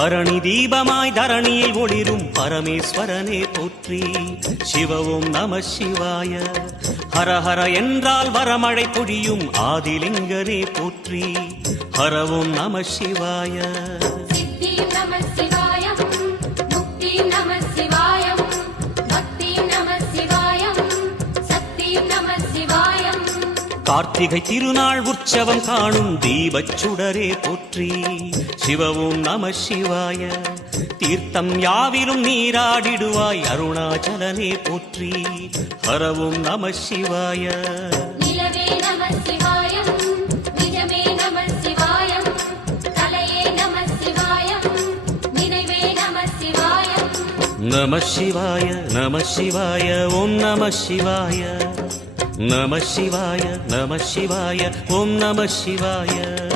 பரணி தீபமாய் தரணியில் ஒளிரும் பரமேஸ்வரனே போற்றி. சிவ ஓம் நம சிவாய. ஹரஹர என்றால் வரமழை பொழியும் ஆதிலிங்கனே போற்றி. ஹர ஓம் நம சிவாய. கார்த்திகை திருநாள் உற்சவம் காணும் தீபச் சுடரே போற்றி. சிவ ஓம் நம சிவாய. தீர்த்தம் யாவிலும் நீராடிடுவாய் அருணாச்சலனே போற்றி. ஹர ஓம் நம சிவாய. நம சிவாய நம சிவாய ஓம் நம சிவாய. நம சிவாய நம சிவாய ஓம் நம சிவாய.